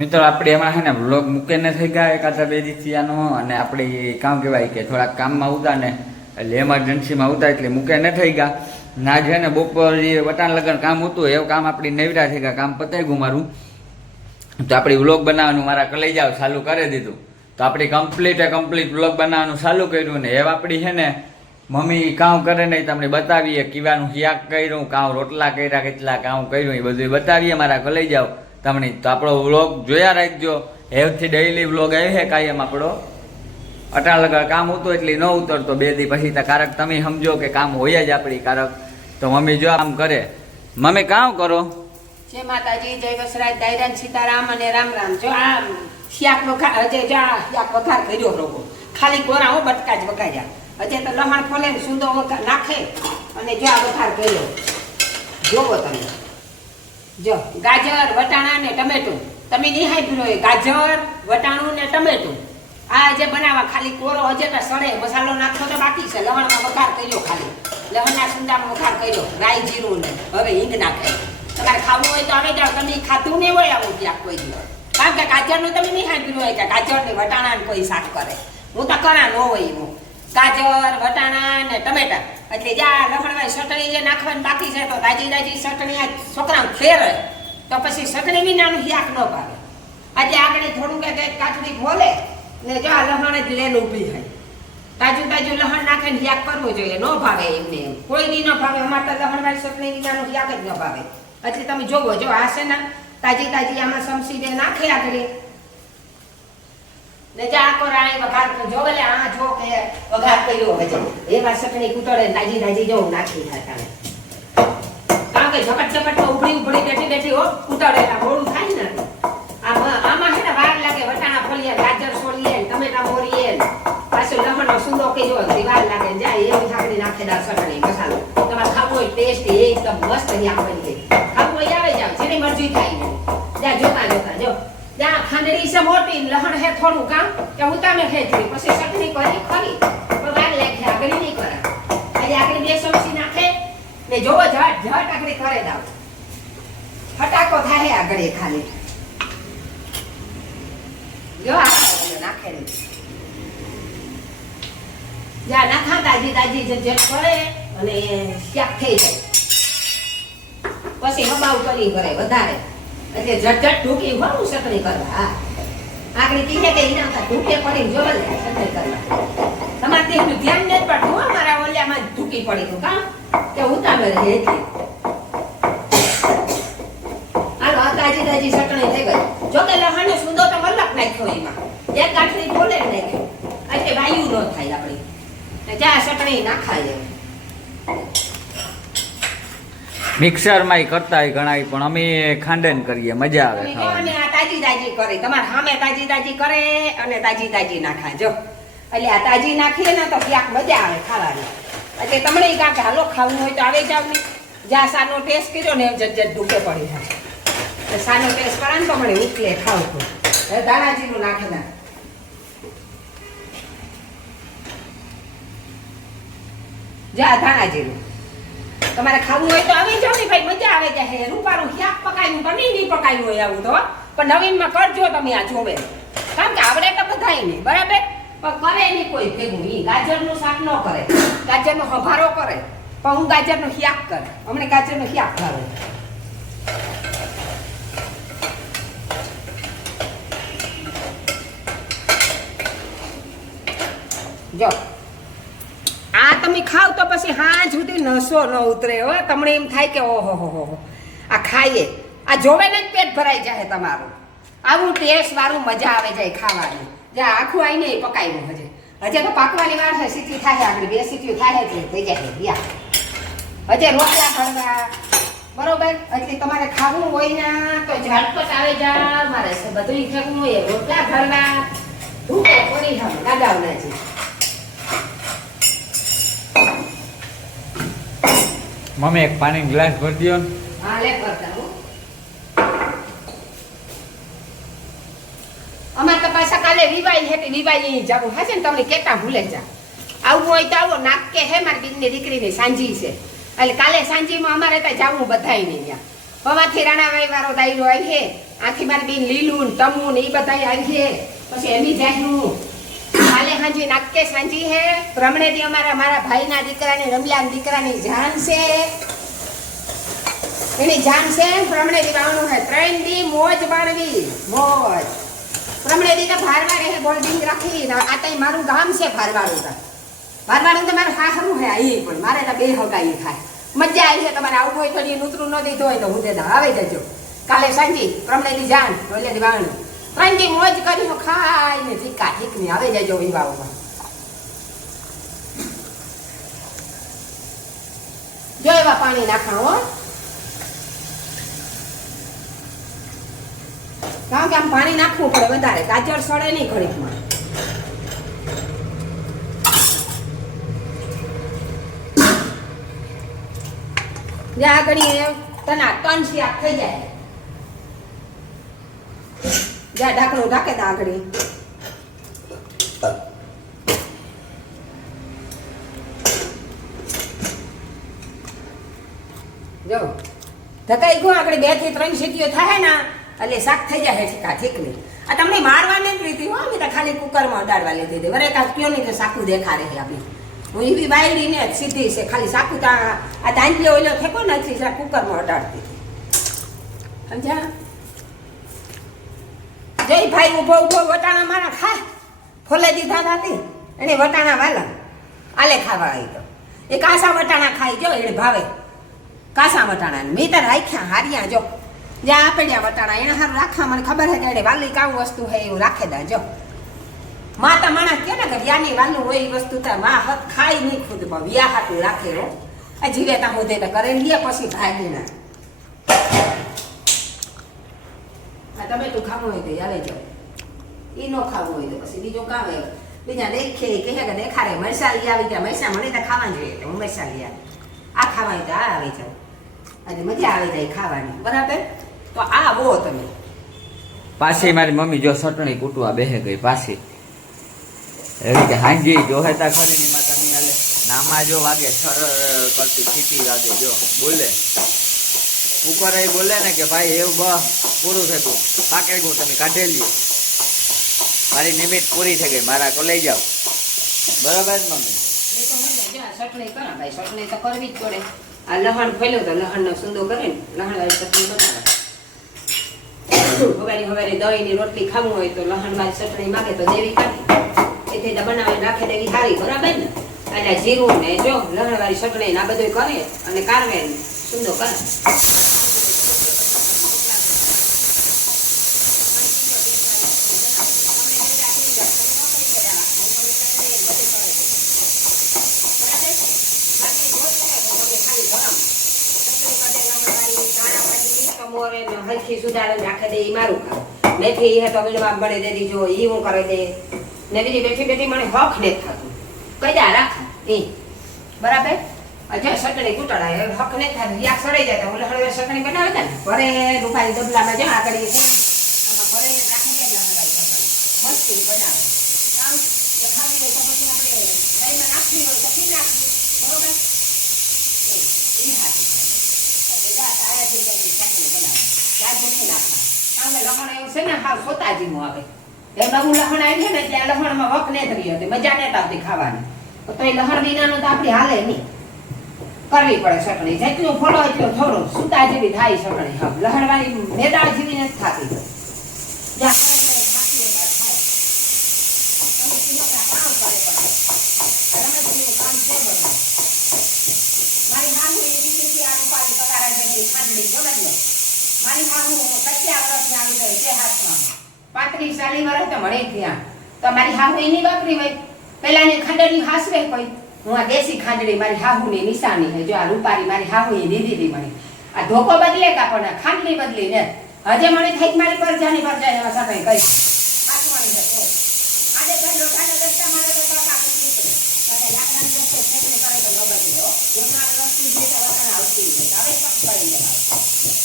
મિત્રો, આપણે એમાં છે ને વ્લોગ મૂકીને થઈ ગયા એકાદ બે દિવસથી અને આપણે કામ કહેવાય કે થોડાક કામમાં ઉતા ને એટલે એમરજન્સીમાં ઉતા એટલે મૂકીને થઈ ગયા. ના છે ને બપોર જે વટાણ લગન કામ હતું, એવું કામ આપણી નવરા થઈ ગયા, કામ પતાવી ગયું મારું. તો આપણે વ્લોગ બનાવવાનું મારા કલેજાઓ ચાલુ કરી દીધું. તો આપણે કમ્પ્લીટે કમ્પ્લીટ વ્લોગ બનાવવાનું ચાલુ કર્યું ને એવા આપણી છે ને મમ્મી કામ કરે નહીં તમને બતાવીએ, કીવાનું ક્યાંક કર્યું કાં રોટલા કર્યા કેટલા કામ કર્યું, એ બધું બતાવીએ મારા કલેજાઓ તમને તો આપણો વ્લોગ જોયા રાખજો. હેવથી ડેઈલી વ્લોગ આવે છે કાયમ આપણો. અટાણ લગા કામ હતું એટલે ન ઉતરતો. બે દી પછી કારક તમે સમજો કે કામ હોય જ આપણી કારક. તો મમ્મી જો આમ કરે. મમ્મી, કામ કરો. જય માતાજી, જય વસરાજ દાયરાન સીતારામ અને રામ રામ. જો આ શાક વઘાર અજય જો શાક વઘાર કર્યો રોગો. ખાલી કોરા હો, બટકા જ વઘાર્યા અજે તો લહણ ફોલે ને સુંદો નાખે. અને જો આ વઘાર કર્યો જોવો તમે. જો, ગાજર, વટાણા ને ટમેટું. તમે નિહાઈ પીલો ગાજર, વટાણું ને ટમેટું. આ જે બનાવવા ખાલી કોરો અજેટા સડે, મસાલો નાખો તો બાકી છે. લવણમાં વઘાર કર્યો ખાલી. લવણના સુંદામાં વઘાર કર્યો. રાઈ જીરું ને. હવે હિંગ નાખે. તમારે ખાવું હોય તો આવે જાઓ તમે ખાતું નહીં હોય આવું ક્યાંક કોઈ દિવસ. કારણ કે ગાજરનું તમે નહીં સાંભળ્યું હોય કે ગાજર ને વટાણા કોઈ શાક કરે. હું તો કરા ન હોય એવું. ગાજર, વટાણા ને ટમેટા. એટલે જ્યાં લખણભાઈ ચટણી જે નાખવાની બાકી છે, તો તાજી તાજી ચટણી આ છોકરા ફેરે તો પછી ચટણી વિનાનું શાક ન ભાવે. આજે આગળ થોડું કંઈક કાચડી ખોલે ને જો આ લહણ જ લેન ઊભી થાય. તાજું તાજું લહણ નાખીને શાક કરવું જોઈએ. ન ભાવે એમને એમ. કોઈ દી ન ભાવે. અમારે તો લહણ વાળી ચટણી વિનાનું શાક જ ન ભાવે. એટલે તમે જોવો, જો આ છે ને, તાજી તાજી આમાં સમસી દે નાખે આગળ. ને જા કોરાણી વઘાર જો ભલે આ જો કે વઘાર કર્યો હવે જો એમાં ચટણી કૂટોડે તાજી તાજી જો નાખી હતા કારણ કે ઝપટ ઝપટ તો ઉભળી ઉભળી બેઠી બેઠી હો કૂટોડેલા ગોળું થાય ને. આમાં આમાં છે ને વાર લાગે, વટાણા ફોલીએ, ગાજર સોલીએ ને ટમેટા મોરીએ. પાછો લહણનો સુંદો કયો હોય વાર લાગે જાય, એવી થાકડી નાખેદાર સટણી, મસાલો. તમારે ખાવું હોય ટેસ્ટ એકદમ મસ્ત અહીંયા બની ગઈ. ખાવું આવે જાવ જેની મરજી થાય જ્યાં જોતા જોતા, જો. જ્યાં ખાંડડી છે મોટી લહણ હે થોડું કામ, કે હું તમે ખેંચી પછી ચટણી કરી, ખરી. પણ વાર લાગે આગળ નહીં કરે. આજે આગળ બે સમસી નાખે ને જોવો, ઝટ ઝટ આગળ કરે દાવ. ફટાકો થાય આગળ ખાલી. જો, આ નાખે ને જા નાખા તાજી તાજી જજટ કરે અને શાક થઈ જાય. પછી હબાવ કરી કરે વધારે. એટલે ઝટઝટ ઢૂકી હોવું ચટણી કરવા. આગળ કીધે પડી જો કરવા. તમારે તેનું ધ્યાન નથી પડતું હો મારા ઓલિયામાં જ ઢૂકી પડી તું, કામ? કે ઉતામે રહે એટલે. ચટણી થઈ ગઈ. જો કે લહણનો સુંદો તો મલક નાખ્યો એમાં. એક બોલે નાખ્યો એટલે વાયુ ન થાય આપણી. ત્યાં ચટણી નાખાય એમ. મિક્સરમાં ય કરતા હોય ઘણા પણ અમે ખાંડન કરીએ મજા આવે ખાવાની. આ તાજી તાજી કરે. તમારે સામે તાજી તાજી કરે અને તાજી તાજી નાખાય. જો એટલે આ તાજી નાખીએ ને તો ક્યાંક મજા આવે ખાવાની. એટલે તમને કાંક હાલો ખાવું હોય તો આવે જાવ ને. જ્યાં સાનો ટેસ્ટ કર્યો ને એમ જટ જટ ડૂબે પડી જાય. સાનો ટેસ્ટ કરે ને તો મને ઉકલે ખાવ તો. હવે દાણાજીનું નાખી નાખ. જા ધાણાજીનું તમારે ખાવું હોય તો આવી જાવ ને ભાઈ, મજા આવે જાય રૂપારું શાક પકાયું તો નહીં નહીં પકાયું હોય આવું તો પણ નવીનમાં કરજો તમે આ જોવે. કારણ કે આવડે તો બધાય નહીં બરાબર? પણ કરે નહીં કોઈ ભેગું એ ગાજરનું શાક ન કરે. ગાજરનો હભારો કરે. પણ હું ગાજરનો શાક કરે. હમણાં ગાજરનો શાક ભાવે. જો. આ તમે ખાવ તો પછી હા સુધી નસો ન ઉતરે હો. તમને એમ થાય કે ઓહો, હો હો. આ ખાઈએ. આ જોવે ને પેટ ભરાઈ જાય તમારું. આવું ટેસ્ટ વાળું મજા આવે જાય ખાવાની. જ્યાં આખું આવીને એ પકાવ્યું હજે. હજે તો પાકવાની વાર છે, સીટી થાય આપણે બે સીટીઓ થાય એટલે થઈ જાય યા હજે રોટલા ભરવા બરોબર? એટલે તમારે ખાવું હોય ને તો ઝાટપટ આવે જા. મારે બધું ખાવું હોય, રોટલા ભરવા ધૂપે પડી હમ લગાવના છે મમ્મી એક પાણી ગ્લાસ ભરી દો હા તો પાછા કાલે વિવાઈ હેતી વિવાઈ જવું હશે ને, તમને કેતા ભૂલે જા. આવું હોય તો આવો, નાક કે હે મારી દીકરી ને સાંજી છે. એટલે કાલે સાંજીમાં અમારે ત્યાં જવું બધાય નહીં ત્યાં પવાથી રાણાભાઈ વાળો દાયરો આવી હે આખી મારી બેન લીલું ને તમુ ને એ બધા આવી છે. પછી એની કાલે હાંજી નાકે સાંજી હે. પ્રમણે દી અમારા, મારા ભાઈના દીકરાની રમલાના દીકરાની જાન છે. એની જાન છે. પ્રમણે દી રાવણું હે. ત્રણ દી મોજ માણવી. મોજ. પ્રમણે દી તો ભારવા રહે બોલ્ડિંગ રાખી. આ તઈ મારું ગામ છે ભારવાડું ભારવાડું તો મારું હાહરું હે અહીં પણ મારે તો બે હગાઈ થાય. મજા આવી છે તમારે આવું હોય તો એ નૂતરું ન દીધું હોય તો હું દેતા આવી જજો. કાલે સાંજી પ્રમણે દી જાન બોલે ત્રણ દી મોજ કરી તો ખાઈ ને ઠીકા ઠીક ને આવી જજો વિવાહમાં જો એવા પાણી નાખા હો કારણ કે આમ પાણી નાખવું પડે વધારે ગાજર સડે નહીં ઘડીકમાં જ્યાં આગળ તના ટન શાક થઈ જાય જ્યાં ઢાંકણું ઢાંકે ત્યાં આગળ. જો ધકાઈ ગયું આગળ, બેથી ત્રણ સીટીઓ થાય ને, એટલે શાક થઈ જાય ઠીકા ઠીકલી આ તમને મારવાની જ રીતિ હો, અમે તો ખાલી કુકરમાં ઉડાડવા લીધી હતી. વરે કાંઈ કયો નહીં તો સાકું દેખા રહે આપણી. હું એવી બાયડી ને જ સીધી છે, ખાલી સાકું તા આ તાંજલી ઓઈલો થેકો નથી કુકરમાં ઉડાડતી હતી. સમજ્યા? જય ભાઈ ઊભો ઊભો વટાણા મારા ખા ફોલે દીધા નથી એને વટાણા વાલા, આલે ખાવા આવી તો એ કાસા વટાણા ખાઈ જો એને ભાવે. કાસા વટાણા મેં તો રાખ્યા હારિયા જો. જ્યાં આપેડ્યા વટાણા, એને સારું રાખવા, મને ખબર છે કે એને વાલી કાવું વસ્તુ હે એવું રાખે દા જો. માતા માણસ કે ને કે વ્યાની વાલું હોય એ વસ્તુ તો મા હત ખાઈ નહીં ખુદ વ્યા હાટું રાખે હો. આ જીવે તા હોતે તો કરે લે, પછી ભાગી ના. આ તું ખાવું હોય તો આવે જાઓ ઈ નો ખાવું હોય તો પછી બીજું કામ હોય બીજા દેખે કહે કે દેખાડે મરસા લઈ આવી ત્યાં મરસા મને તો ખાવા જોઈએ તો હું મરસા લઈ આવી આ ખાવા હોય તો આ આવી જાવ અને મજા આવી જાય ખાવાની બરાબર તો આ બહુ તમે પાછી મારી મમ્મી જો ચટણી કૂટવા બેહે ગઈ પાછી એવી કે હાંજી જોહેતા ખરી ની માં તમે નામાં જો વાગે સર કરતી સીટી વાગે જો બોલે એ બોલે ને કે ભાઈ, એવું બસ પૂરું થતું. પાકે ગયું, તમે કાઢી લ્યો. મારી નિમિત્ત પૂરી થઈ ગઈ. મારા કો લઈ જાઓ. બરાબર ને મમ્મી? ચટણી તો કરવી આ લહણ ફેલ્યું તો લહણનો સુંદો કરે ને. વાળી ચટણી બનાવે. હવારી હવારી રોટલી ખાવું હોય તો લહણ વાળી ચટણી માગે તો દેવી કાઢી. એથી બનાવીને રાખી દેવી સારી બરાબર ને? જીરું ને જો લહણ વાળી ચટણી ને આ બધું કરે અને કારવે સુંદો કરે. હલકી સુધારે નાખે દે એ મારું કામ. મેથી એ તો વીણવા મળે દે દીજો એ હું કરે દે. ને બીજી બેઠી બેઠી મને હક ને થતું. કઈ રાખ? એ બરાબર? અજય સટણી કૂટડાય હક ને થાય યાક સડાઈ જાય ઓલે હળવે સટણી બનાવે ને? ભરે રૂપારી ડબલામાં જો, આગળ એ આમાં ભરે રાખી દે લહરાઈ સટણી બનાવે. કામ એ ખાવી હોય તો પછી આપણે દહીંમાં નાખવી હોય તો પી નાખવી? બરોબર? એ. હાથી કરવી પડે સટણી જેટલું ફળો એટલું થોડું સુતા જેવી થાય સટણી હા લહણ વાળી મેદાળ જેવી નથી થતી જા ખાય એટલે થાકી એમાં થાય. તમે કીધું કે આ કામ કરે પડે. રમેશજીનું કામ છે બધું. મારી હાહુ એવી રીતે આ રૂપાળી પગારા જેટલી ખાંડણી જોવે ને. મારી હાહુ પચ્યા વર્ષની આવી ગઈ છે હાથમાં. પાંત્રીસ ચાલીસ વર્ષ તો મળે ત્યાં તો મારી હાહુ એની વાપરી હોય. પેલાની ખાંડણી હાસવે કોઈ હું આ દેશી ખાંડણી, મારી હાહુની નિશાની છે જો આ રૂપારી મારી હાહુ એ દીધી હતી મને આ ધોકો બદલે કા પણ ખાંડણી બદલી ને હજે મને થઈ મારી પર જાની પર જાય એવા સાથે કઈ હાથમાં છે આજે ઘર લોટાને રસ્તા મારે તો કાકા લાકડાની કરે તો ન બદલે હો. જેમના રસ્તી જે આવતી હવે જાય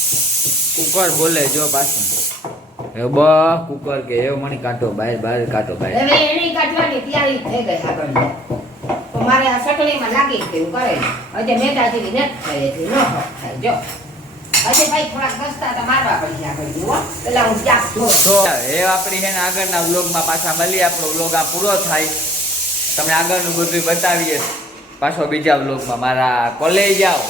કુકર બોલે જો પાછું. એ બ કુકર કે એ મણી કાઢો બહાર બહાર કાઢો બહાર હવે એની કાઢવાની તૈયારી થઈ ગઈ આગળ તો મારે આ સટણીમાં લાગી ગયું કરે. અજે મેદા જેવી નથી થાય એટલી ન થાય. જો. અજે ભાઈ થોડાક રસ્તા તો મારવા પડી આગળ હો એટલે હું ક્યાંક જો તો એ આપણી હે ને આગળના વ્લોગમાં પાછા મળી આપણો વ્લોગ આ પૂરો થાય. તમને આગળનું બધું બતાવીએ. પાછો બીજા વ્લોગમાં. મારા કોલેજ આવો.